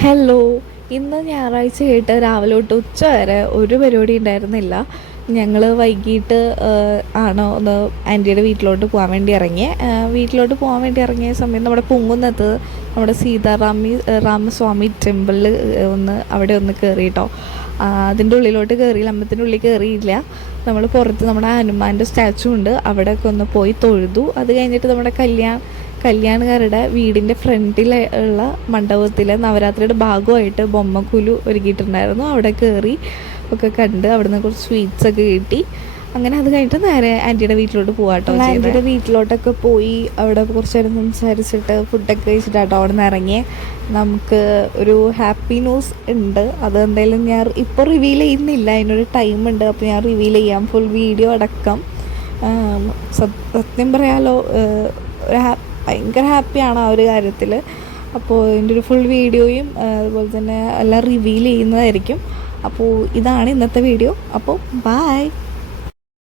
Hello, ഇന്ന് ഞായറാഴ്ചയായിട്ട് രാവിലെ തൊട്ട് ഉച്ച വരെ ഒരു പരിപാടി ഉണ്ടായിരുന്നില്ല. ഞങ്ങൾ വൈകിട്ട് ആണ് ഒന്ന് ആൻറ്റിയുടെ വീട്ടിലോട്ട് പോകാൻ വേണ്ടി വീട്ടിലോട്ട് പോകാൻ വേണ്ടി ഇറങ്ങിയ സമയം നമ്മുടെ പൊങ്ങുന്നത് നമ്മുടെ രാമസ്വാമി ടെമ്പിളിൽ അവിടെ ഒന്ന് കയറി കേട്ടോ. അതിൻ്റെ ഉള്ളിലോട്ട് കയറിയില്ല, അമ്പലത്തിൻ്റെ ഉള്ളിൽ കയറിയില്ല. നമ്മൾ പുറത്ത് നമ്മുടെ ഹനുമാൻ്റെ സ്റ്റാച്ചു ഉണ്ട്, അവിടെയൊക്കെ ഒന്ന് പോയി തൊഴുതു. അത് കഴിഞ്ഞിട്ട് നമ്മുടെ കല്യാണക്കാരുടെ വീടിൻ്റെ ഫ്രണ്ടിൽ ഉള്ള മണ്ഡപത്തിൽ നവരാത്രിയുടെ ഭാഗമായിട്ട് ബൊമ്മക്കുലു ഒരുക്കിയിട്ടുണ്ടായിരുന്നു. അവിടെ കയറി ഒക്കെ കണ്ട് അവിടുന്ന് കുറച്ച് സ്വീറ്റ്സൊക്കെ കിട്ടി. അങ്ങനെ അത് കഴിഞ്ഞിട്ട് നേരെ ആൻറ്റിയുടെ വീട്ടിലോട്ട് പോകാട്ടോ. ആൻറ്റിയുടെ വീട്ടിലോട്ടൊക്കെ പോയി അവിടെ കുറച്ച് നേരം സംസാരിച്ചിട്ട് ഫുഡൊക്കെ കഴിച്ചിട്ടാട്ടോ അവിടെ നിന്ന് ഇറങ്ങിയേ. നമുക്ക് ഒരു ഹാപ്പി ന്യൂസ് ഉണ്ട്. അത് എന്തായാലും ഞാൻ ഇപ്പോൾ റിവീൽ ചെയ്യുന്നില്ല, അതിനൊരു ടൈമുണ്ട്. അപ്പോൾ ഞാൻ റിവീൽ ചെയ്യാം, ഫുൾ വീഡിയോ അടക്കം. സത്യം പറയാലോ, ഭയങ്കര ഹാപ്പിയാണ് ആ ഒരു കാര്യത്തിൽ. അപ്പോൾ ഇതിൻ്റെ ഒരു ഫുൾ വീഡിയോയും അതുപോലെ തന്നെ എല്ലാം റിവീൽ ചെയ്യുന്നതായിരിക്കും. അപ്പോൾ ഇതാണ് ഇന്നത്തെ വീഡിയോ. അപ്പോൾ ബൈ.